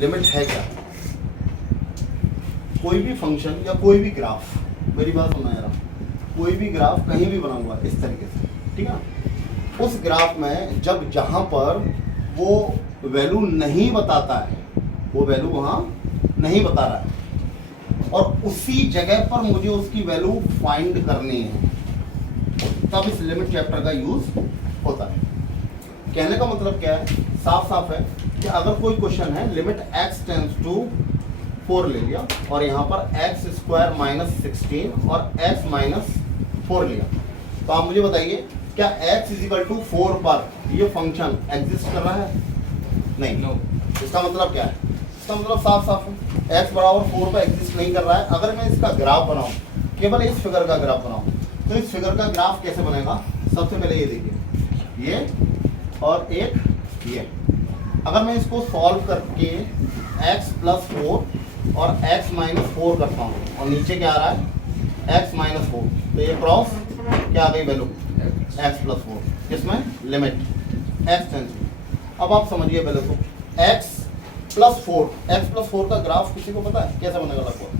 Limit है क्या? कोई भी फंक्शन या कोई भी ग्राफ, मेरी बात सुनना यार, कोई भी ग्राफ कहीं भी बना हुआ इस तरीके से, ठीक है ना, उस ग्राफ में जब जहाँ पर वो वैल्यू नहीं बताता है, वो वैल्यू वहाँ नहीं बता रहा है और उसी जगह पर मुझे उसकी वैल्यू फाइंड करनी है, तब इस लिमिट चैप्टर का यूज होता है। कहने का मतलब क्या है, साफ साफ है कि अगर कोई क्वेश्चन है लिमिट x टेंस टू 4 ले लिया और यहाँ पर x स्क्वायर माइनस 16 और x माइनस 4 लिया, तो आप मुझे बताइए क्या x इजिकल टू 4 पर ये फंक्शन एग्जिस्ट कर रहा है? नहीं। नो। इसका मतलब क्या है? इसका मतलब साफ साफ है x बराबर 4 पर एग्जिस्ट नहीं कर रहा है। अगर मैं इसका ग्राफ बनाऊं, केवल इस फिगर का ग्राफ बनाऊं, तो इस फिगर का ग्राफ कैसे बनेगा? सबसे पहले ये देखिए, ये और एक ये, अगर मैं इसको सॉल्व करके x प्लस 4 और x माइनस 4 करता हूँ और नीचे क्या आ रहा है x माइनस 4, तो ये क्रॉस क्या आ गई वैल्यू x प्लस 4, इसमें लिमिट x टेंस टू। अब आप समझिए पहले तो x प्लस 4 का ग्राफ किसी को पता है कैसे बनेगा? लगभग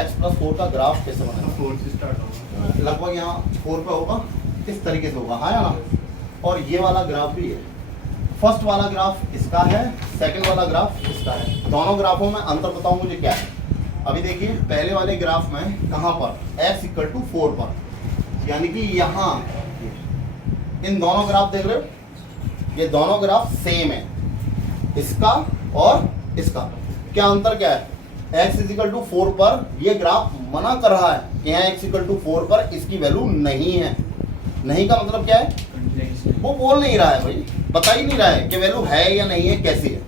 x प्लस 4 का ग्राफ कैसे बनेगा? 4 से स्टार्ट होगा, लगभग यहाँ 4 पे होगा, इस तरीके से होगा, हाँ या ना? और ये वाला ग्राफ भी है, फर्स्ट वाला ग्राफ इसका है, सेकंड वाला ग्राफ इसका है। दोनों ग्राफों में अंतर बताऊं मुझे क्या है? अभी देखिए पहले वाले ग्राफ में कहाँ पर x इक्वल टू 4 पर, यानी कि यहाँ इन दोनों ग्राफ देख रहे हो, ये दोनों ग्राफ सेम है, इसका और इसका। क्या अंतर क्या है? x इजिकल टू 4 पर ये ग्राफ मना कर रहा है कि यहाँ x इक्वल टू 4 पर इसकी वैल्यू नहीं है। नहीं का मतलब क्या है? वो बोल नहीं रहा है भाई, बता ही नहीं रहा है कि वैल्यू है या नहीं है, कैसी है।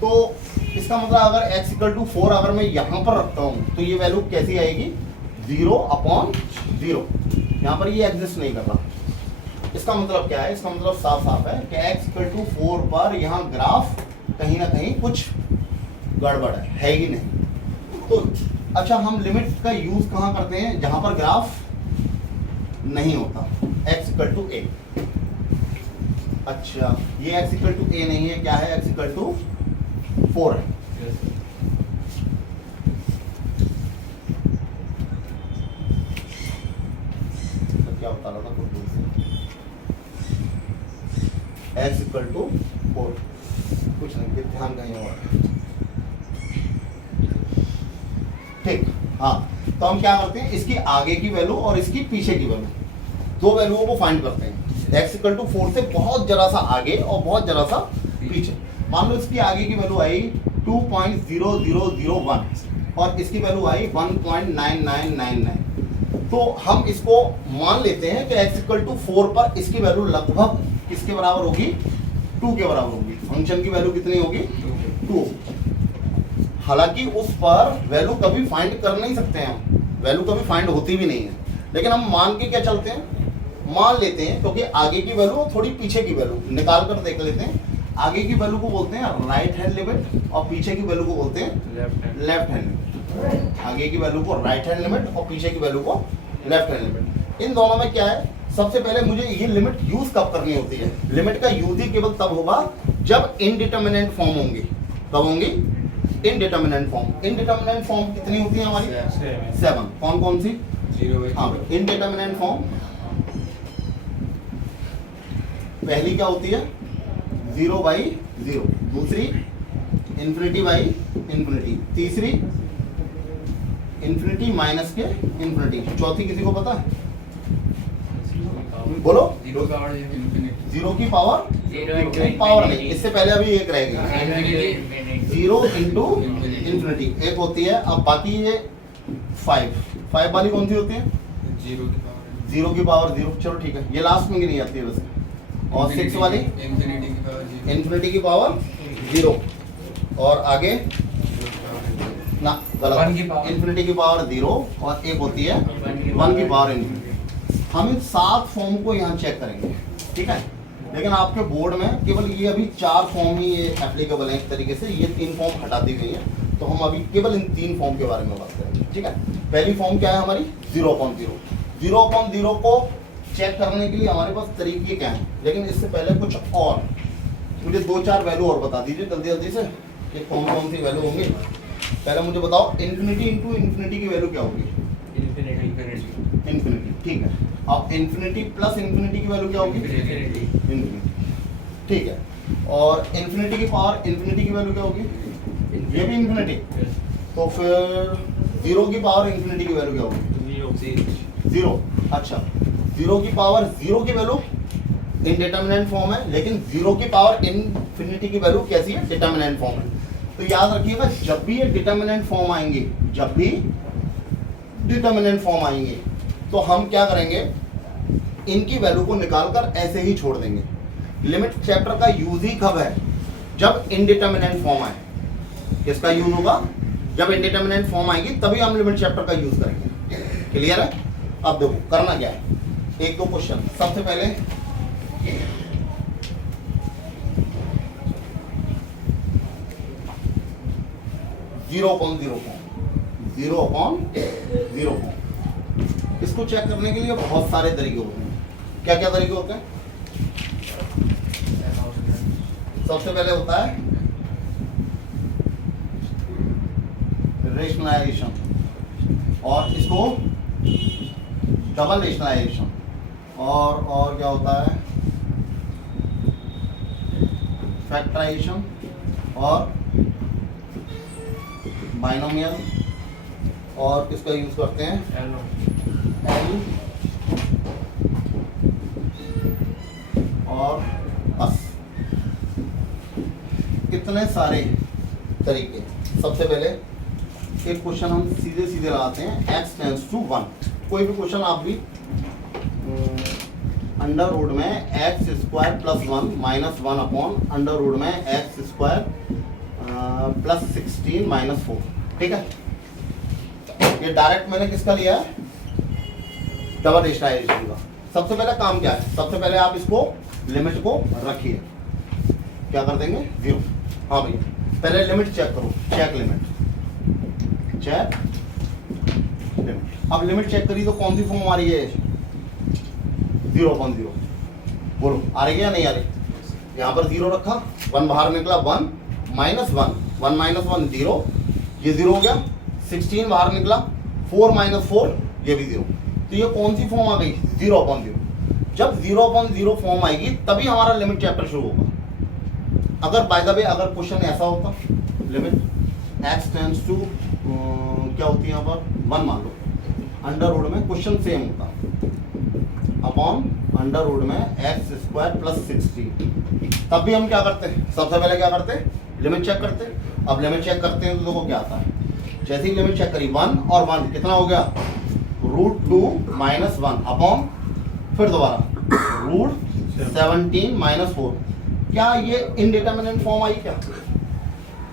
तो इसका मतलब अगर x इक्वल टू 4 अगर मैं यहाँ पर रखता हूँ तो ये वैल्यू कैसी आएगी? 0/0। यहाँ पर ये एग्जिस्ट नहीं कर रहा। इसका मतलब क्या है? इसका मतलब साफ साफ है कि x इक्वल टू 4 पर यहाँ ग्राफ कहीं ना कहीं कुछ गड़बड़ है ही नहीं। तो अच्छा, हम लिमिट का यूज कहाँ करते हैं? जहाँ पर ग्राफ नहीं होता, x इक्वल टू a। अच्छा, ये x इक्वल टू a नहीं है, क्या है? x इक्वल टू 4 है। तो क्या बता रहा था कुछ x इक्वल टू 4, कुछ नहीं, फिर ध्यान कहीं और। ठीक, हाँ, तो हम क्या करते हैं, इसकी आगे की वैल्यू और इसकी पीछे की वैल्यू, दो वैल्यूओं को फाइंड करते हैं। x इक्वल टू 4 से बहुत जरा सा आगे और बहुत जरा सा पीछे। मान लो इसकी आगे की वैल्यू आई 2.0001 और इसकी वैल्यू आई 1.9999। तो हम इसको मान लेते हैं कि x इक्वल टू 4 पर इसकी वैल्यू लगभग किसके बराबर होगी? 2 के बराबर होगी। फंक्शन की वैल्यू कितनी होगी? 2। हालांकि उस पर वैल्यू कभी फाइंड कर नहीं सकते हैं हम, वैल्यू कभी फाइंड होती भी नहीं है, लेकिन हम मान के क्या चलते हैं? मान लेते हैं, क्योंकि आगे की वैल्यू और थोड़ी पीछे की वैल्यू निकाल कर देख लेते हैं। आगे की वैल्यू को बोलते हैं राइट हैंड लिमिट और पीछे की वैल्यू को बोलते हैं लेफ्ट हैंड लिमिट। आगे की वैल्यू को राइट हैंड लिमिट और पीछे की वैल्यू को लेफ्ट हैंड लिमिट। इन दोनों में क्या है? सबसे पहले मुझे ये लिमिट यूज कब करनी होती है? लिमिट का यूज ही केवल तब होगा जब इनडिटरमिनेंट फॉर्म होंगी। कब होंगी? इनडिटरमिनेंट फॉर्म। इनडिटरमिनेंट फॉर्म कितनी होती है हमारी? 7। कौन कौन सी? 0/0। हाँ, इनडिटरमिनेंट फॉर्म पहली क्या होती है? 0/0, दूसरी ∞/∞, तीसरी ∞ माइनस के ∞, चौथी किसी को पता है? बोलो। 0 की पावर नहीं, इससे पहले अभी एक रहेगी 0 इंटू इन्फिनिटी, एक होती है। अब बाकी ये 5 वाली कौन सी होती है? 0 की पावर 0। चलो ठीक है, ये लास्ट में नहीं आती है वैसे। और 6 वाली इन्फिनिटी की पावर 0, और आगे ना गलत, इन्फिनिटी की पावर 0 और एक होती है 1 की पावर इन्फिनिटी। हम इन 7 फॉर्म को यहाँ चेक करेंगे, ठीक है। लेकिन आपके बोर्ड में केवल ये अभी 4 फॉर्म ही ये एप्लीकेबल है। एक तरीके से ये 3 फॉर्म हटा दी गई है, तो हम अभी केवल इन 3 फॉर्म के बारे में बात करेंगे, ठीक है। पहली फॉर्म क्या है हमारी? 0/0। 0/0 को चेक करने के लिए हमारे पास तरीके क्या हैं, लेकिन इससे पहले कुछ और मुझे 2-4 वैल्यू और बता दीजिए जल्दी जल्दी से। ये कौन कौन सी वैल्यू होंगे? पहले मुझे बताओ इन्फिनिटी इंटू इन्फिनिटी की वैल्यू क्या होगी? इन्फिनिटी, ठीक है। अब इन्फिनिटी प्लस इन्फिनिटी की वैल्यू क्या होगी? इन्फिनिटी, ठीक है। और इन्फिनिटी की पावर इन्फिनिटी की वैल्यू क्या होगी? ये भी इन्फिनिटी। तो फिर जीरो की पावर इन्फिनिटी की वैल्यू क्या होगी? जीरो। अच्छा, जीरो की पावर जीरो की वैल्यू इनडिटरमिनेंट फॉर्म है, लेकिन जीरो की पावर इन्फिनिटी की वैल्यू कैसी है? डिटरमिनेंट फॉर्म है। तो याद रखिएगा, जब भी ये डिटरमिनेंट फॉर्म आएंगे, जब भी डिटरमिनेंट फॉर्म आएंगे, तो हम क्या करेंगे, इनकी वैल्यू को निकालकर ऐसे ही छोड़ देंगे। लिमिट चैप्टर का यूज ही कब है? जब इनडिटरमिनेंट फॉर्म आए। किसका यूज होगा? जब इनडिटरमिनेंट फॉर्म आएगी तभी हम लिमिट चैप्टर का यूज करेंगे। क्लियर है? अब देखो करना क्या है, एक दो क्वेश्चन। सबसे पहले जीरो अपॉन जीरो फॉर्म, इसको चेक करने के लिए बहुत सारे तरीके होते हैं। क्या क्या तरीके होते हैं? सबसे पहले होता है रेशनलाइजेशन, और इसको डबल रेशनलाइजेशन, और क्या होता है फैक्टराइजेशन और बाइनोमियल, और किसका यूज करते हैं? एल और अस। कितने सारे तरीके। सबसे पहले एक क्वेश्चन हम सीधे सीधे लगाते हैं, x टेंड्स टू 1। कोई भी क्वेश्चन आप भी अंडर रूट में X square plus 1 minus 1 upon under root में एक्स स्क्वायर प्लस 16 माइनस 4, ठीक है। ये डायरेक्ट मैंने किसका लिया है? डबल रेशनलाइजेशन का। सबसे पहले काम क्या है? सबसे पहले आप इसको लिमिट को रखिए, क्या कर देंगे? जीरो। हाँ भैया, पहले लिमिट चेक करो, चेक लिमिट। अब लिमिट चेक करी तो कौन सी फॉर्म आ रही है? Zero upon zero. बोलो आ रही है या नहीं आ रही? यहाँ पर जीरो रखा, 1 बाहर निकला, 1 माइनस 1, 1 माइनस 1 जीरो, ये जीरो हो गया। 16 बाहर निकला, 4 माइनस 4, ये भी जीरो। तो ये कौन सी फॉर्म आ गई? Zero upon zero. जब जीरो अपॉन जीरो फॉर्म आएगी तभी हमारा लिमिट चैप्टर शुरू होगा। अगर बाय द वे अगर क्वेश्चन ऐसा होता, लिमिट x टेंड्स टू क्या होती है यहाँ पर 1 मान लो, अंडर रूट में क्वेश्चन सेम होता अपॉन अंडर रूट में एक्स स्क्वायर प्लस 16, तब भी हम क्या करते हैं? सबसे पहले क्या करते हैं? लिमिट चेक करते हैं। अब लिमिट चेक करते हैं तो देखो क्या आता है। जैसे ही लिमिट चेक करी 1 और 1 कितना हो गया? √2 माइनस 1 अपॉन फिर दोबारा √17 माइनस 4। क्या ये इनडिटरमिनेंट फॉर्म आई? क्या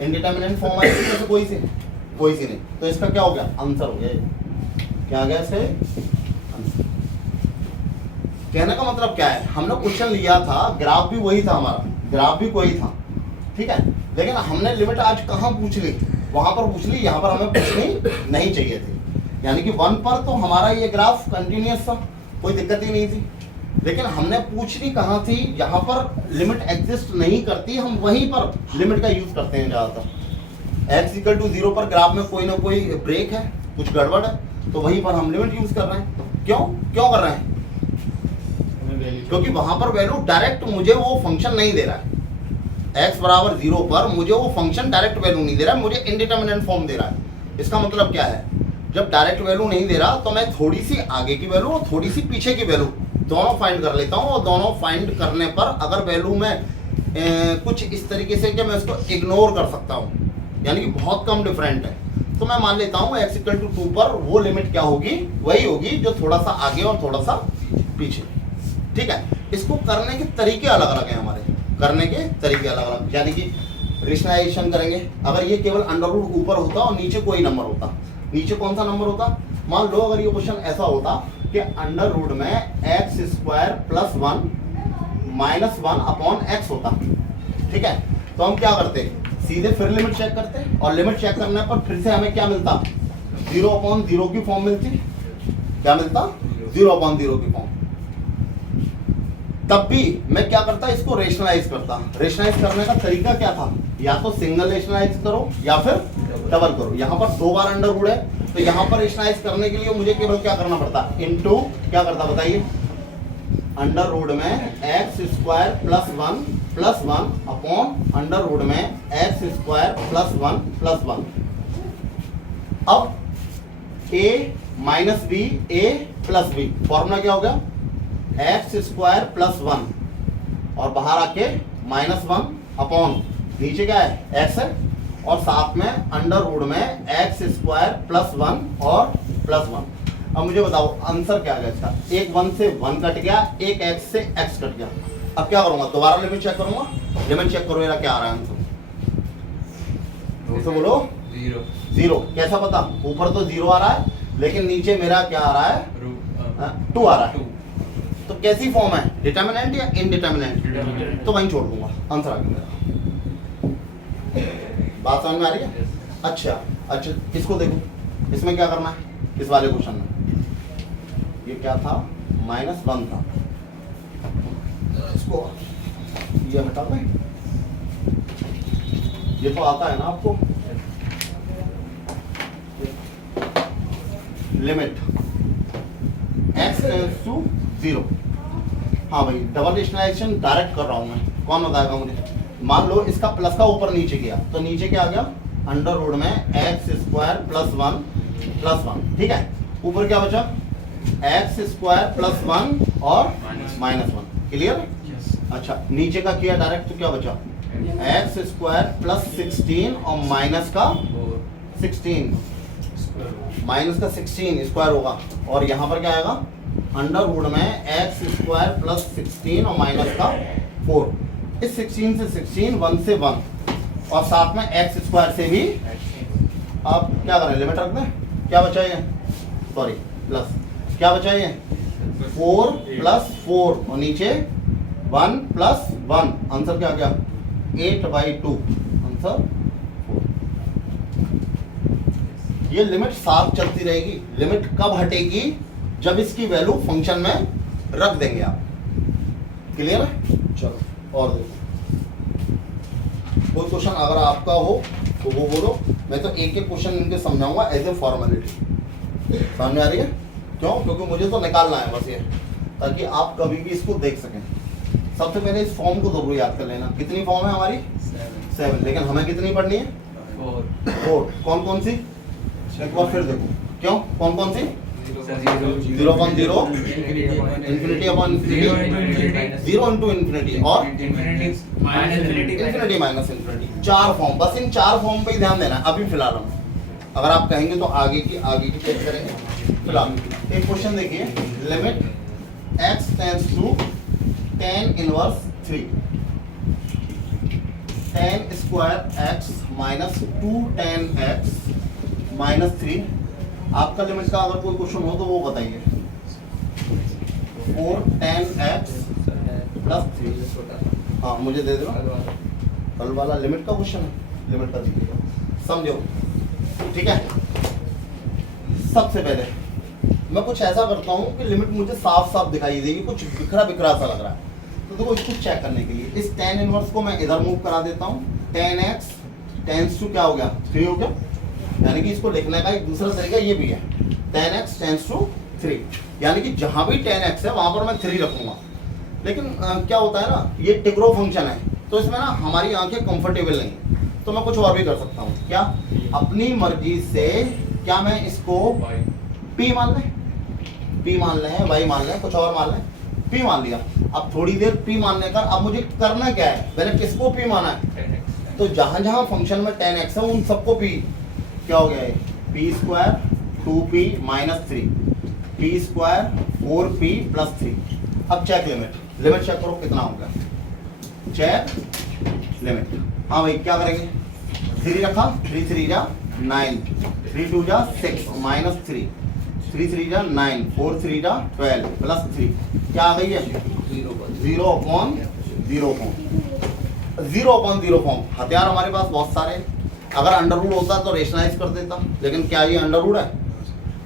इनडिटरमिनेंट फॉर्म आई? जैसे कोई सी नहीं। तो इसका क्या हो गया? आंसर हो गया। क्या आ गया इससे? आंसर। कहने का मतलब क्या है, हमने क्वेश्चन लिया था, ग्राफ भी वही था, हमारा ग्राफ भी वही था, ठीक है, लेकिन हमने लिमिट आज कहाँ पूछ ली? वहां पर पूछ ली, यहाँ पर हमें पूछनी नहीं चाहिए थी। यानी कि 1 पर तो हमारा ये ग्राफ कंटिन्यूअस था, कोई दिक्कत ही नहीं थी, लेकिन हमने पूछनी कहाँ थी? यहाँ पर लिमिट एग्जिस्ट नहीं करती, हम वहीं पर लिमिट का यूज करते हैं ज़्यादातर। x इक्वल टू 0 पर ग्राफ में कोई ना कोई ब्रेक है, कुछ गड़बड़ है, तो वहीं पर हम लिमिट यूज कर रहे हैं। क्यों कर रहे हैं? क्योंकि वहां पर वैल्यू डायरेक्ट मुझे वो फंक्शन नहीं दे रहा है। x बराबर 0 पर मुझे वो फंक्शन डायरेक्ट वैल्यू नहीं दे रहा है, मुझे इनडिटरमिनेंट फॉर्म दे रहा है। इसका मतलब क्या है? जब डायरेक्ट वैल्यू नहीं दे रहा तो मैं थोड़ी सी आगे की वैल्यू और थोड़ी सी पीछे की वैल्यू दोनों फाइंड कर लेता हूँ, और दोनों फाइंड करने पर अगर वैल्यू में कुछ इस तरीके से कि मैं उसको इग्नोर कर सकता हूँ, यानी कि बहुत कम डिफरेंट है, तो मैं मान लेता हूँ x इक्वल टू 2 पर वो लिमिट क्या होगी? वही होगी जो थोड़ा सा आगे और थोड़ा सा पीछे, ठीक है। इसको करने के तरीके अलग अलग हैं, हमारे करने के तरीके अलग अलग। यानी कि रेशनलाइजेशन करेंगे, अगर ये केवल अंडर रूट ऊपर होता और नीचे कोई नंबर होता, नीचे कौन सा नंबर होता? मान लो अगर ये क्वेश्चन ऐसा होता कि अंडर रूट में X square plus 1 minus 1 upon x होता, ठीक है, तो हम क्या करते? सीधे फिर लिमिट चेक करते, और लिमिट चेक करने पर फिर से हमें क्या मिलता? 0 अपॉन 0 की फॉर्म मिलती। क्या मिलता? 0 अपॉन 0 की फॉर्म। तब भी मैं क्या करता? इसको रेशनलाइज करता। रेशनलाइज करने का तरीका क्या था? या तो सिंगल रेशनलाइज करो या फिर डबल करो। यहाँ पर 2 बार अंडर रूट है, तो यहाँ पर रेशनलाइज करने के लिए मुझे केवल क्या करना पड़ता है, इनटू क्या करता बताइए, अंडर रूट में X square plus one upon under root में एक्स स्क्वायर प्लस वन। अब a minus B A plus B, formula क्या हो गया, एक्स स्क्वायर प्लस 1 और बाहर आके -1 अपॉन नीचे क्या है x है और साथ में अंडर रूट में एक्स स्क्वायर प्लस 1 और प्लस 1। अब मुझे बताओ आंसर क्या आ गया इसका, एक 1 से 1 कट गया, एक x से x कट गया। अब क्या करूंगा, दोबारा लिमिट चेक करूंगा, लिमिट चेक करो मेरा क्या आ रहा है आंसर, तो बोलो 0। कैसा पता, ऊपर तो 0 आ रहा है लेकिन नीचे मेरा क्या आ रहा है, 2 आ रहा है। तो कैसी फॉर्म है, डिटर्मिनेंट या इनडिटर्मिनेंट, तो वहीं छोड़ दूंगा, आंसर आ गया मेरा। बात समझ में आ रही है? अच्छा इसको देखो, इसमें क्या करना है, इस वाले क्वेश्चन में ये क्या था, -1 था, इसको ये हटा दें, ये तो आता है ना आपको, लिमिट x टेंड्स टू 0। हाँ भाई, डबल रेशनलाइजेशन डायरेक्ट कर रहा हूं मैं, कौन बताएगा मुझे। मान लो इसका प्लस का ऊपर नीचे गया, तो नीचे क्या आ गया, अंडर रूट में एक्स स्क्वायर प्लस वन, ठीक है। ऊपर क्या बचा, एक्स स्क्वायर प्लस 1 और -1, क्लियर। अच्छा नीचे का किया डायरेक्ट, तो क्या बचा, एक्स स्क्वायर प्लस 16 और माइनस का 16 स्क्वायर होगा, और यहाँ पर क्या आएगा, अंडर रूट में एक्स स्क्वायर प्लस 16 और माइनस का 4। इस 16 से 16, 1 से 1 और साथ में एक्स स्क्वायर से भी, आप क्या करें, लिमिट रख दें, क्या बचा ये, सॉरी प्लस, क्या बचा ये 4 + 4 और नीचे 1 + 1, आंसर क्या आ गया 8/2, आंसर 4। ये लिमिट साथ चलती रहेगी, लिमिट कब हटेगी, जब इसकी वैल्यू फंक्शन में रख देंगे आप, क्लियर है। चलो और देखो, कोई क्वेश्चन अगर आपका हो तो वो बोलो, मैं तो एक क्वेश्चन इनके समझाऊंगा एज ए फॉर्मेलिटी, समझ में आ रही है, क्यों, क्योंकि मुझे तो निकालना है बस ये, ताकि आप कभी भी इसको देख सकें। सबसे पहले इस फॉर्म को जरूर याद कर लेना, कितनी फॉर्म है हमारी, 7, लेकिन हमें कितनी पढ़नी है, 4। कौन कौन सी, एक बार फिर देखो, क्यों कौन कौन सी, 0/0, इन्फिनिटी अपॉन इन्फिनिटी, 0 × इन्फिनिटी और इन्फिनिटी माइनस इन्फिनिटी, 4 फॉर्म, बस इन 4 फॉर्म पे ही ध्यान देना है अभी फिलहाल हम। अगर आप कहेंगे तो आगे की चेक करेंगे। फिलहाल एक क्वेश्चन देखिए, limit x tends to tan inverse 3, tan square x minus 2 tan x minus 3। आपका लिमिट का अगर कोई क्वेश्चन हो तो वो बताइए, 4 tan x प्लस 3। हाँ मुझे दे दो, कल वाला लिमिट का क्वेश्चन है, लिमिट का दीजिएगा, समझो, ठीक है। सबसे पहले मैं कुछ ऐसा करता हूँ कि लिमिट मुझे साफ साफ दिखाई देगी, कुछ बिखरा बिखरा सा लग रहा है, तो देखो इसको चेक करने के लिए इस tan इनवर्स को मैं इधर मूव करा देता हूँ, tan x टेंस टू क्या हो गया, 3 हो गया, यानी कि इसको लिखने का एक दूसरा तरीका ये भी है, tan x टेंस टू 3, यानी कि जहां भी tan x है वहां पर मैं 3 रखूंगा। लेकिन क्या होता है ना, ये टिग्रो फंक्शन है, तो इसमें ना हमारी आंखें कंफर्टेबल नहीं, तो मैं कुछ और भी कर सकता हूँ, क्या, अपनी मर्जी से, क्या मैं इसको p मान लें, p मान लें, y मान लें, कुछ और मान लें, p मान लिया। अब थोड़ी देर p मानने का, अब मुझे करना क्या है, मैंने किसको p माना है, तो जहां जहां फंक्शन में tan x है उन सबको p, क्या हो गया है, p² 2p minus 3, p² 4p plus 3। अब चेक लिमिट चेक करो कितना हो गया, चेक लिमिट। हाँ भाई क्या करेंगे, 3 रखा, 3 3 जा 9, 3 2 जा 6 माइनस 3, 3 3 जा 9, 4 3 जा 12 प्लस 3, क्या आ गई है 0/0 फॉर्म। हथियार हमारे पास बहुत सारे, अगर अंडर रूट होता तो रेशनलाइज कर देता, लेकिन क्या ये अंडर रूट है।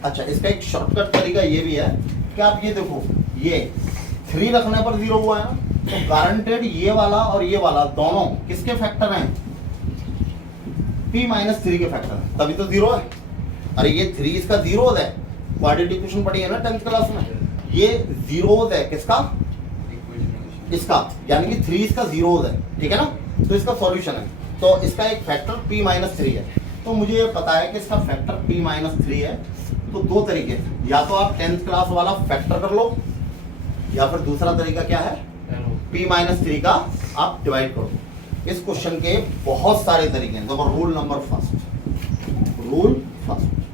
अच्छा इसका एक शॉर्टकट तरीका ये भी है कि आप ये देखो, ये 3 रखने पर 0 हुआ है ना, तो गारंटेड ये वाला और ये वाला दोनों किसके फैक्टर हैं, p माइनस 3 के फैक्टर है, तभी तो 0 है। अरे ये 3 इसका 0 है, क्वाड्रेटिक इक्वेशन पढ़ी है ना 10th क्लास में, ये 0 है किसका, इसका, यानी कि 3 इसका 0 है, ठीक है ना। तो इसका सॉल्यूशन है, तो इसका एक फैक्टर p माइनस 3 है। तो मुझे ये पता है कि इसका फैक्टर p माइनस 3 है। तो दो तरीके हैं, या तो आप 10th क्लास वाला फैक्टर कर लो, या फिर दूसरा तरीका क्या है, p माइनस 3 का आप डिवाइड करो। इस क्वेश्चन के बहुत सारे तरीके हैं। देखो रूल नंबर फर्स्ट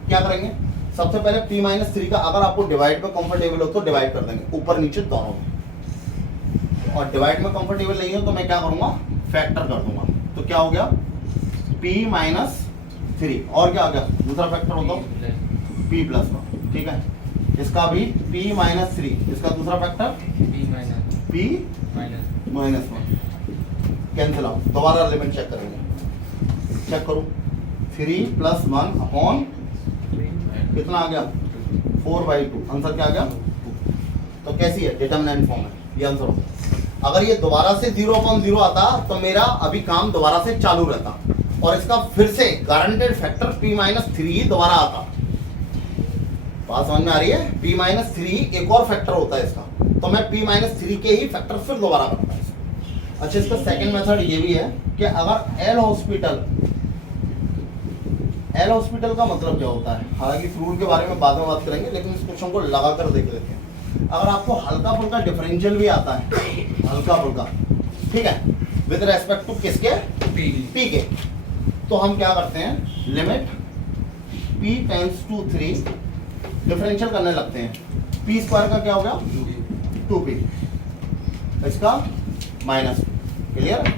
क्या करेंगे, सबसे पहले p माइनस 3 का अगर आपको डिवाइड में कंफर्टेबल हो तो डिवाइड कर देंगे ऊपर नीचे दोनों में, और डिवाइड में कंफर्टेबल नहीं हो तो मैं क्या करूंगा, फैक्टर कर दूंगा। तो क्या हो गया p माइनस 3, और क्या आ गया दूसरा फैक्टर होता है p प्लस 1, ठीक है। इसका भी p माइनस 3, इसका दूसरा factor p minus 1, cancel out. दोबारा लिमिट चेक करेंगे, चेक करो 3 प्लस 1 अपॉन कितना आ गया 4/2, आंसर क्या आ गया 2। तो कैसी है, डिटरमिनेंट फॉर्म है, ये आंसर होगा। अगर ये दोबारा से 0/0 आता तो मेरा अभी काम दोबारा से चालू रहता, और इसका फिर से गारंटेड फैक्टर p माइनस 3 ही दोबारा आता। बात समझ में आ रही है, p माइनस 3 एक और फैक्टर होता है इसका, तो मैं p माइनस 3 के ही फैक्टर फिर दोबारा करता हूँ। अच्छा, इसका सेकंड मेथड ये भी है कि अगर एल हॉस्पिटल का मतलब क्या होता है, हालांकि फ्लूइड के बारे में बाद में बात करेंगे, लेकिन इस क्वेश्चन को लगा कर देख लेते हैं। अगर आपको हल्का फुल्का डिफरेंशियल भी आता है, हल्का फुल्का, ठीक है, विद रेस्पेक्ट टू किसके, p के, तो हम क्या करते हैं, limit p tends to 3 differential करने लगते हैं। p स्क्वायर का क्या हो गया 2p, इसका माइनस, क्लियर।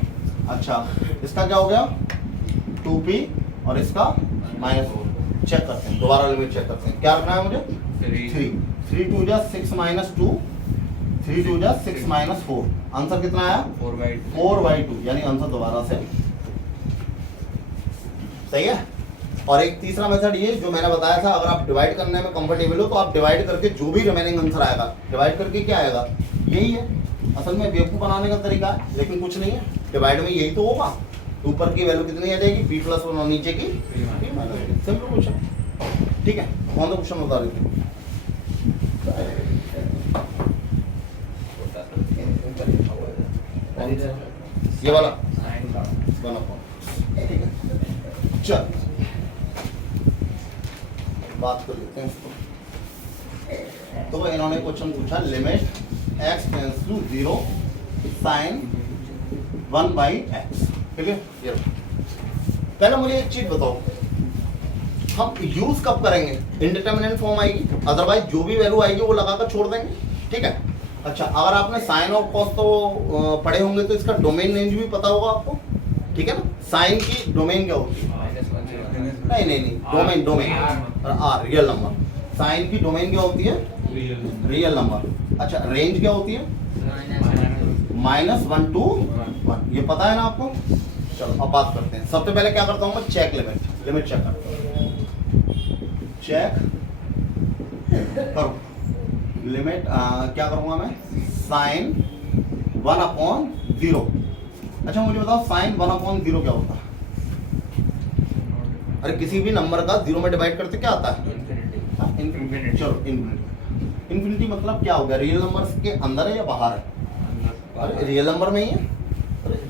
अच्छा, इसका क्या हो गया 2p और इसका माइनस 4। चेक करते हैं, दोबारा लिमिट चेक करते हैं, क्या रखना है मुझे 3 2 जा 6 माइनस 2, 3 2 जा 6 माइनस 4, आंसर कितना आया 4/2, यानी आंसर दोबारा से सही है। और एक तीसरा मेथड ये जो मैंने बताया था, अगर आप डिवाइड करने में कंफर्टेबल हो तो आप डिवाइड करके जो भी रिमेनिंग आंसर आएगा, डिवाइड करके क्या आएगा, यही है। असल में बेवकूफ बनाने का तरीका है, लेकिन कुछ नहीं है, डिवाइड में यही तो होगा। ऊपर की वैल्यू कितनी आ जाएगी p प्लस 1 और नीचे की p माइनस 1, सिंपल क्वेश्चन, ठीक है। कौन सा क्वेश्चन बता रहे थे, ये वाला, ठीक है। चल बात कर लेते हैं इसको। तो इन्होंने क्वेश्चन पूछा, limit x tends to 0 sine 1/x, clear. पहले मुझे एक चीज बताओ, हम यूज कब करेंगे, इंडिटरमिनेंट फॉर्म आएगी, अदरवाइज जो भी वैल्यू आएगी वो लगाकर छोड़ देंगे, ठीक है। अच्छा, अगर आपने साइन और कॉस तो पढ़े होंगे तो इसका डोमेन रेंज भी पता होगा आपको, ठीक है ना। साइन की डोमेन क्या होती है, नहीं domain R, real number. Sine की डोमेन क्या होती है, रियल नंबर। अच्छा, रेंज क्या होती है, -1 to 1, ये पता है ना आपको। चलो अब बात करते हैं। सबसे पहले क्या करता हूँ मैं, चेक लिमिट चेक करता हूँ, चेक करो लिमिट, क्या करूँगा मैं, साइन 1/0। अच्छा मुझे बताओ साइन 1/0 क्या होता है, अरे किसी भी नंबर का 0 में डिवाइड करते क्या आता है, इन्फिनिटी। चलो इन्फिनिटी मतलब क्या हो गया, रियल नंबर के अंदर है या बाहर है, अरे रियल नंबर में ही है,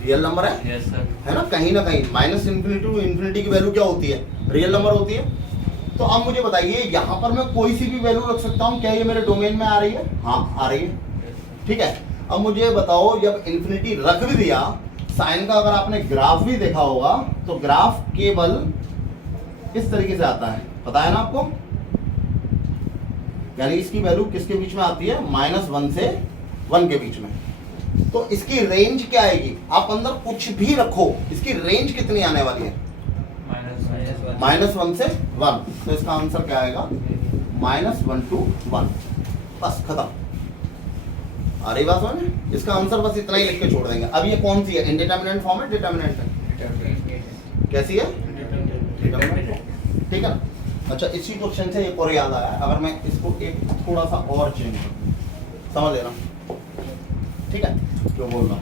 रियल नंबर है, yes, है ना कहीं -इन्फिनिटी टू इन्फिनिटी की वैल्यू क्या होती है, रियल नंबर होती है। तो अब मुझे बताइए, यहाँ पर मैं कोई सी भी वैल्यू रख सकता हूँ, क्या ये मेरे डोमेन में आ रही है, हाँ आ रही है, ठीक है। अब मुझे बताओ, जब इन्फिनिटी रख भी दिया, साइन का अगर आपने ग्राफ भी देखा होगा तो ग्राफ केवल इस तरीके से आता है, पता है ना आपको, यानी इसकी वैल्यू किसके बीच में आती है, -1 से 1 के बीच में। तो इसकी रेंज क्या आएगी, आप अंदर कुछ भी रखो, इसकी रेंज कितनी आने वाली है, -1 से 1। तो इसका आंसर क्या आएगा, -1 to 1, बस खत्म। आ रही बात समझ, इसका आंसर बस इतना ही लिख के छोड़ देंगे। अब ये कौन सी है, इंडिटरमिनेंट फॉर्म है, डिटरमिनेंट है, कैसी है, ठीक है। अच्छा, इसी क्वेश्चन से एक और याद आया, अगर मैं इसको एक थोड़ा सा और चेंज कर दूं, समझ लेना, ठीक है, जो बोल रहा हूँ,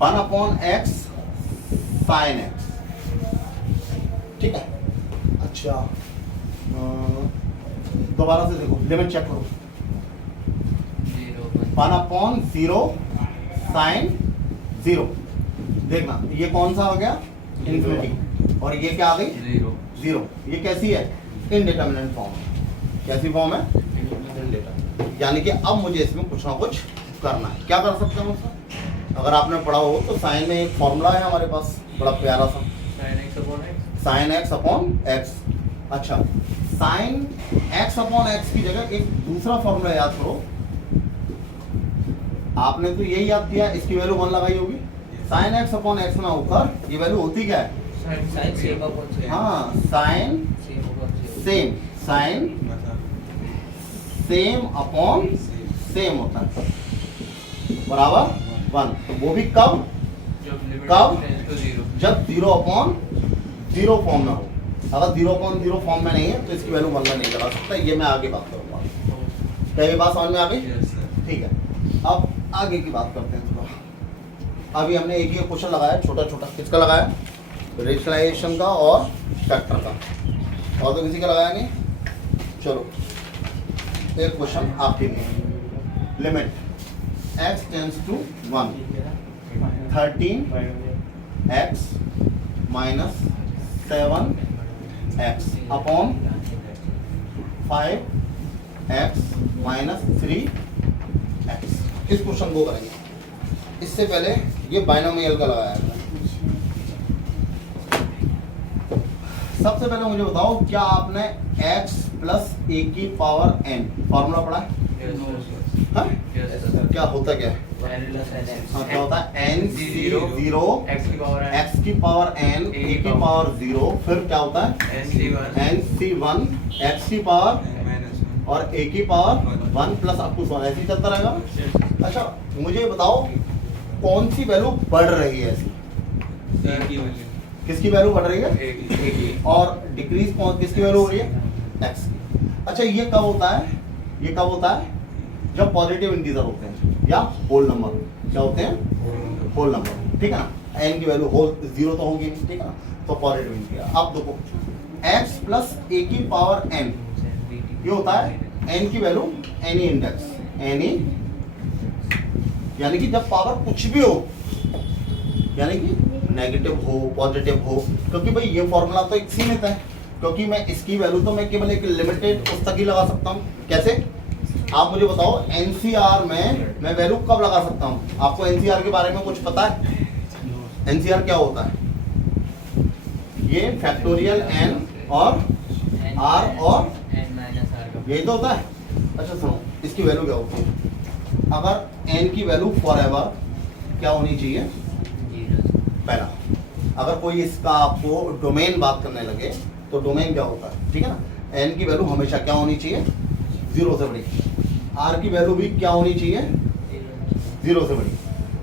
1/x साइन एक्स, ठीक है। अच्छा दोबारा से देखो, लिमिट चेक करो, 1/0 साइन 0, देखना ये कौन सा हो गया, इन्फिनिटी, और ये क्या आ गई, 0। ये कैसी है, इनडिटरमिनेट फॉर्म। कैसी फॉर्म है, इनडिटरमिनेट। यानी कि अब मुझे इसमें कुछ ना कुछ करना है। क्या कर सकते हैं उसमें, अगर आपने पढ़ा हो तो साइन में एक फॉर्मूला है हमारे पास बड़ा प्यारा सा, साइन एक्स अपॉन एक्स। अच्छा, साइन एक्स अपॉन एक्स की जगह एक दूसरा फॉर्मूला याद करो। आपने तो यही याद किया, इसकी वैल्यू 1 लगाई होगी। साइन एक्स अपॉन एक्स में होकर ये वैल्यू होती क्या है, हाँ sine same, sine same upon same होता है बराबर 1। तो वो भी कब, जब 0 अपॉन 0 फॉर्म में हो। अगर 0 अपॉन 0 फॉर्म में नहीं है तो इसकी वैल्यू 1 में नहीं लगा सकता। ये मैं आगे बात करूंगा। क्या ये बात समझ में आ गई, ठीक है। अब आगे की बात करते हैं थोड़ा। अभी हमने एक ही क्वेश्चन लगाया छोटा छोटा, किसका लगाया, रेशनलाइजेशन का और फैक्टर का, और तो किसी का लगाया नहीं। चलो एक क्वेश्चन आपके लिए, limit x tends to 1, 13x minus 7x upon 5x minus 3x। इस क्वेश्चन को करेंगे। इससे पहले ये बाइनोमियल का लगाया है। सबसे पहले मुझे बताओ, क्या आपने x प्लस ए की पावर n फॉर्मूला पढ़ा है? क्या होता क्या है, क्या होता है, n c 0 x की पावर n a की पावर 0, फिर क्या होता है n c 1 x की पावर और a की पावर 1 प्लस अप टू 1, ऐसे ही चलता रहेगा। अच्छा मुझे बताओ कौन सी वैल्यू बढ़ रही है ऐसी, किसकी वैल्यू बढ़ रही है, और डिक्रीज कौन, किसकी वैल्यू हो रही है, x की। अच्छा ये कब होता है, ये कब होता है, जब पॉजिटिव इंटीजर होते हैं या होल नंबर, क्या होते हैं, होल नंबर, ठीक है ना। n की वैल्यू होल 0 तो होगी नहीं, ठीक है ना, तो पॉजिटिव इंटीजर। अब देखो x प्लस a की पावर n, ये होता है n की वैल्यू एनी इंडेक्स, एनी यानी कि जब पावर कुछ भी हो, यानी कि नेगेटिव हो पॉजिटिव हो, क्योंकि भाई ये फॉर्मूला तो एक सीमित है, क्योंकि मैं इसकी वैल्यू तो मैं केवल एक लिमिटेड उस तक ही लगा सकता हूँ। कैसे, आप मुझे बताओ एनसीआर में मैं वैल्यू कब लगा सकता हूँ। आपको एनसीआर के बारे में कुछ पता है, एनसीआर क्या होता है, ये फैक्टोरियल एन और आर और यही तो होता है। अच्छा सुनो, इसकी वैल्यू क्या होती है, अगर एन की वैल्यू फॉर एवर क्या होनी चाहिए, पहला, अगर कोई इसका आपको डोमेन बात करने लगे तो डोमेन क्या होता है, ठीक है ना। एन की वैल्यू हमेशा क्या होनी चाहिए, 0 से बड़ी। आर की वैल्यू भी क्या होनी चाहिए, 0 से बड़ी।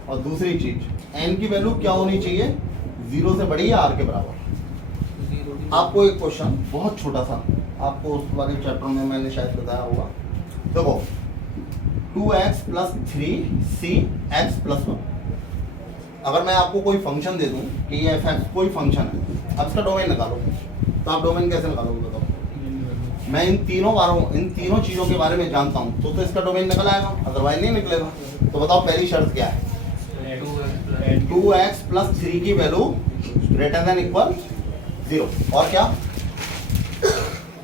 और दूसरी चीज एन की वैल्यू क्या होनी चाहिए, 0 से बड़ी या आर के बराबर। आपको एक क्वेश्चन बहुत छोटा सा, आपको उस वाले चैप्टर में मैंने शायद बताया होगा। देखो 2x प्लस 3cx प्लस 1, अगर मैं आपको कोई फंक्शन दे दूं कि ये f कोई फंक्शन है, अब इसका डोमेन निकालो, तो आप डोमेन कैसे निकालोगे बताओ। मैं इन तीनों चीज़ों के बारे में जानता हूँ तो इसका डोमेन निकल आएगा, अदरवाइज नहीं निकलेगा। तो बताओ पहली शर्त क्या है, 2x प्लस 3 की वैल्यू ग्रेटर देन इक्वल 0, और क्या,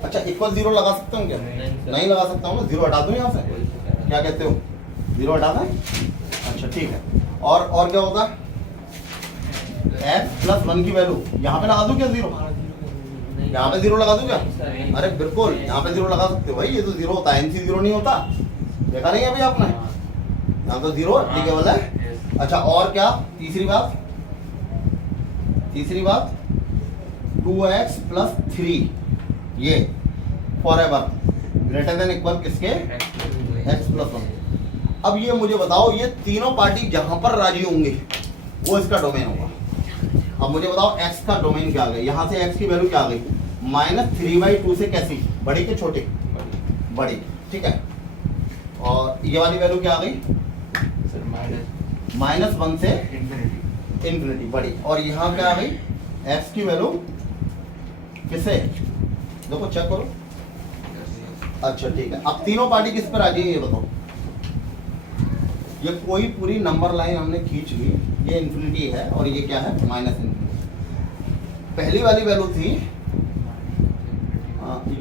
अच्छा इक्वल 0 लगा सकते हो क्या, नहीं लगा सकता हूँ ना, 0 हटा दूँ यहाँ से, क्या कहते हो, 0 हटा दें। अच्छा ठीक है, और क्या होगा, x प्लस 1 की वैल्यू यहाँ पे लगा दूँ क्या, 0 यहाँ पे 0 लगा दूँ क्या, अरे बिल्कुल यहाँ पे 0 लगा सकते हो भाई, ये तो 0 होता है, NC 0 नहीं होता, देखा नहीं अभी आपने, यहाँ तो 0 एप्लीकेबल है। अच्छा और क्या, तीसरी बात 2x प्लस 3 ये for ever greater than equal किसके, x प्लस 1। अब ये मुझे बताओ, ये तीनों पार्टी जहां पर राजी होंगे वो इसका डोमेन होगा। अब मुझे बताओ x का डोमेन क्या आ गया, यहाँ से x की वैल्यू क्या आ गई, -3/2 से कैसी, बड़ी के छोटी, बड़ी, ठीक है। और ये वाली वैल्यू क्या आ गई, -1 से इन्फिनिटी बड़ी, और यहाँ क्या आ गई x की वैल्यू किसे, देखो चेक करो। अच्छा ठीक है, अब तीनों पार्टी किस पर आ गई ये बताओ। ये कोई पूरी नंबर लाइन हमने खींच ली, ये इन्फिनिटी है और ये क्या है माइनस इन्फिनिटी। पहली वाली वैल्यू थी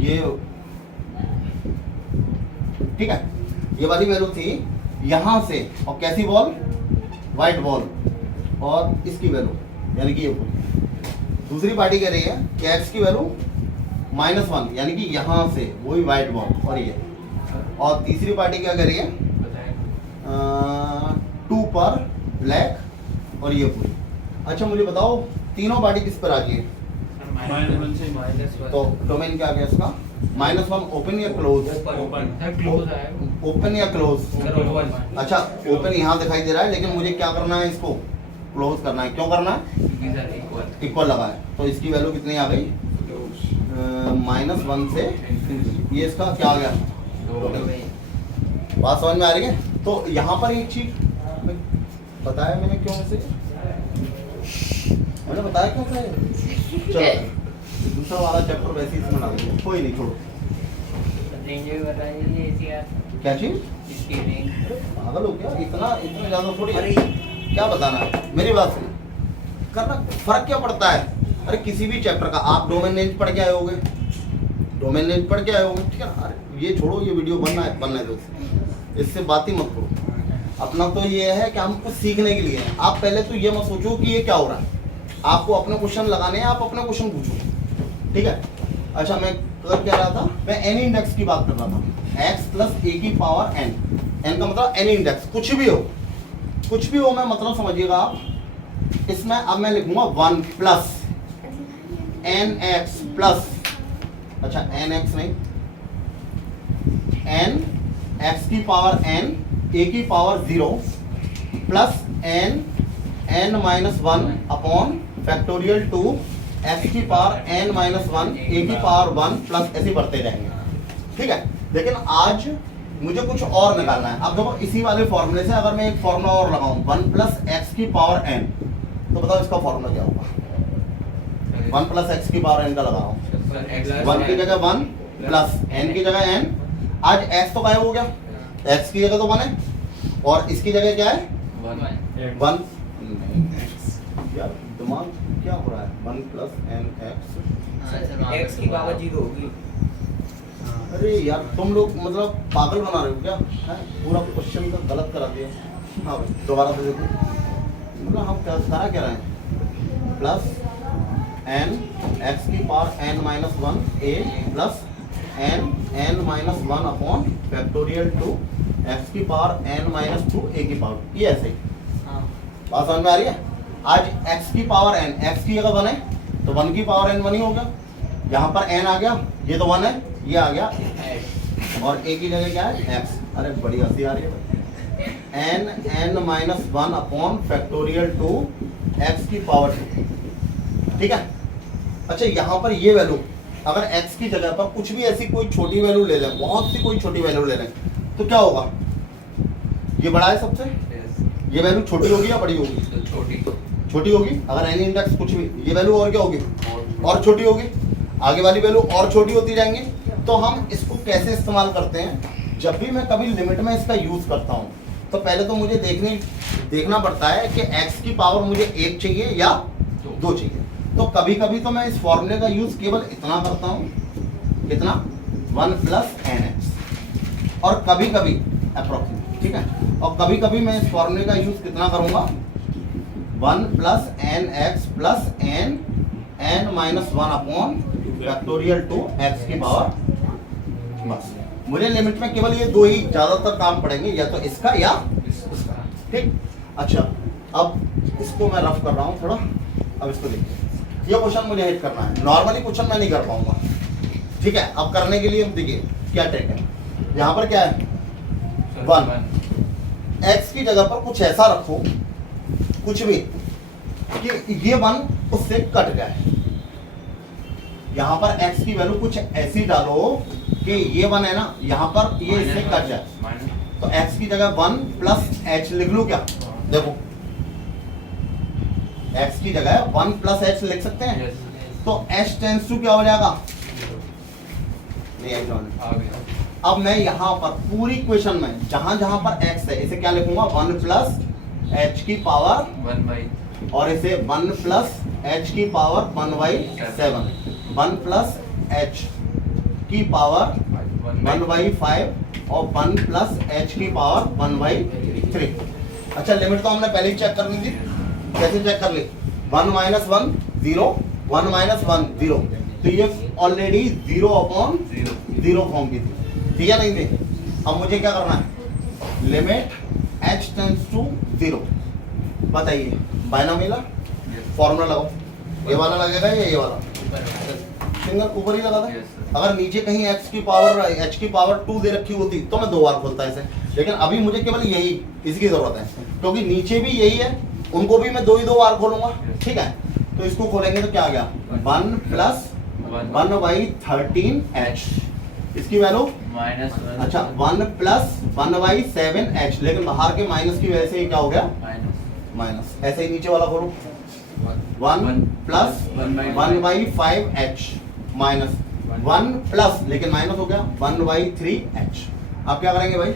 ये, ठीक है, ये वाली वैल्यू थी यहां से, और कैसी बॉल, वाइट बॉल, और इसकी वैल्यू यानी कि ये पूरी। दूसरी पार्टी कह रही है कि x की वैल्यू -1 यानी कि यहां से वही वाइट बॉल और ये, और तीसरी पार्टी क्या कह रही है 2 पर ब्लैक और ये पूरी। अच्छा मुझे बताओ तीनों पार्टी किस पर आ गई है, -1 से -1 तो डोमेन क्या आ गया इसका -1 ओपन या क्लोज, ओपन या क्लोज। अच्छा ओपन यहाँ दिखाई दे रहा है, लेकिन मुझे क्या करना है, इसको क्लोज करना है। क्यों करना है, इक्वल लगा है, तो इसकी वैल्यू कितनी आ गई -1 से, ये इसका क्या आ गया, बात समझ में आ रही है। तो यहाँ पर एक चीज बताया मैंने, क्यों से मैंने बताया क्यों था, चलो दूसरा वाला चैप्टर वैसे ही इसमें ना देंगे, कोई नहीं छोड़ो। क्या चीज, पागल हो क्या, इतना ज्यादा थोड़ी, क्या बताना है, मेरी बात सुनो, करना फर्क क्या पड़ता है। अरे किसी भी चैप्टर का आप डोमेन नेम पढ़ के आए होगे, डोमेन नेम पढ़ के आए होगे, ठीक है। अरे ये छोड़ो, ये वीडियो बनना है तो इससे बात ही मत करो। अपना तो ये है कि हम कुछ सीखने के लिए हैं। आप पहले तो ये मत सोचो कि ये क्या हो रहा है, आपको अपने क्वेश्चन लगाने हैं, आप अपने क्वेश्चन पूछो, ठीक है। अच्छा मैं कर क्या रहा था, मैं एनी इंडेक्स की बात कर रहा था, x + a की पावर n, n का मतलब एनी इंडेक्स, कुछ भी हो मैं मतलब समझिएगा आप। इसमें अब मैं लिखूंगा 1 + nx प्लस, अच्छा nx नहीं, n x की पावर n a की power 0 plus n-1 upon factorial 2 x की पावर n-1 a की पावर 1 प्लस ऐसे बढ़ते जाएंगे, ठीक है। लेकिन आज मुझे कुछ और निकालना है। अब देखो इसी वाले फॉर्मूले से अगर मैं एक फॉर्मूला और लगाऊं 1 + x की पावर n, तो बताओ इसका फॉर्मूला क्या होगा। 1 + x की पावर n का लगा रहा हूं, 1 की जगह 1 प्लस n की जगह n। आज x तो गायब हो गया, x की जगह तो 1 है, और इसकी जगह क्या है 1। यार दिमाग क्या हो रहा है, 1 + nx, x की पावर 0 होगी। अरे यार तुम लोग मतलब पागल बना रहे हो क्या है? पूरा क्वेश्चन का गलत करा दिया। हाँ भाई दोबारा से देखो, मतलब हम करा क्या रहे हैं, प्लस n x की power n-1 a plus n-1 upon factorial 2 x की पावर n-2 a की पावर, ये ऐसे ही बात समझ में आ रही है। आज x की पावर n, x की जगह 1 है तो 1 की पावर n 1 ही हो गया, यहाँ पर n आ गया, ये तो 1 है, ये आ गया, और a की जगह क्या है x। अरे बड़ी हंसी आ रही है। n-1 अपॉन फैक्टोरियल 2 x की पावर 2, ठीक है। अच्छा यहाँ पर ये वैल्यू अगर x की जगह पर कुछ भी ऐसी कोई छोटी वैल्यू ले लें, बहुत सी कोई छोटी वैल्यू ले लें, तो क्या होगा, ये बड़ा है सबसे, ये वैल्यू छोटी होगी या बड़ी होगी, छोटी होगी। अगर एनी इंडेक्स कुछ भी, ये वैल्यू और क्या होगी, और छोटी होगी, आगे वाली वैल्यू और छोटी होती जाएंगी। तो हम इसको कैसे इस्तेमाल करते हैं, जब भी मैं कभी लिमिट में इसका यूज करता हूँ तो पहले तो मुझे देखना पड़ता है कि x की पावर मुझे 1 चाहिए या 2 चाहिए। तो कभी कभी तो मैं इस फॉर्मूले का यूज केवल इतना करता हूँ, कितना 1 + nx, और कभी कभी अप्रोक्सीमेट, ठीक है, और कभी कभी मैं इस फॉर्मूले का यूज कितना करूंगा 1 + nx plus n-1 upon factorial 2 x की पावर, बस मुझे लिमिट में केवल ये 2 ही ज्यादातर काम पड़ेंगे, या तो इसका या इसका, ठीक। अच्छा अब इसको मैं रफ कर रहा हूँ थोड़ा, अब इसको देखिए, ये क्वेश्चन मुझे हिट करना है, नॉर्मली क्वेश्चन मैं नहीं कर पाऊंगा, ठीक है। अब करने के लिए देखिए क्या ट्रिक है, यहाँ पर क्या है 1, x की जगह पर कुछ ऐसा रखो, कुछ भी कि ये 1 उससे कट जाए, यहाँ पर x की वैल्यू कुछ ऐसी डालो कि ये 1 है ना, यहाँ पर ये इससे कट जाए, तो x की जगह 1 + h लिख लूं क्या, देखो x की जगह 1 प्लस एच लिख सकते हैं। Yes. तो h टेंस टू क्या हो जाएगा? नहीं आई समझ। आ गया। अब मैं यहाँ पर पूरी क्वेश्चन में जहां जहां पर x है इसे क्या लिखूंगा? 1 प्लस एच की पावर 1 by और इसे 1 प्लस एच की पावर 1/7, 1 प्लस एच की पावर 1/5 और 1 प्लस एच की पावर 1/3। अच्छा लिमिट तो हमने पहले ही चेक कर ली थी। कैसे चेक कर ली? 1 माइनस 1 0, 1 माइनस 1 0, तो ये ऑलरेडी 0/0 फॉर्म की थी, ठीक है नहीं थी? अब मुझे क्या करना है? Limit h tends to 0। बताइए बायनोमियल फॉर्मूला लगाओ। ये वाला लगेगा या ये वाला? सिंगल ऊपर ही लगा था। Yes, sir. अगर नीचे कहीं h की पावर 2 दे रखी होती तो मैं 2 बार खोलता इसे, लेकिन अभी मुझे केवल यही इसकी जरूरत है क्योंकि नीचे भी यही है, उनको भी मैं 2 ही 2 बार खोलूंगा, ठीक है? तो इसको खोलेंगे तो क्या आ गया? 1 प्लस 1/13h, इसकी वैल्यू -1। अच्छा 1 प्लस 1/7h, लेकिन बाहर के माइनस की वजह से ये क्या हो गया? माइनस। ऐसे ही नीचे वाला खोलो, 1 प्लस 1/5h माइनस 1 प्लस, लेकिन माइनस हो गया 1/3h। आप क्या करेंगे भाई?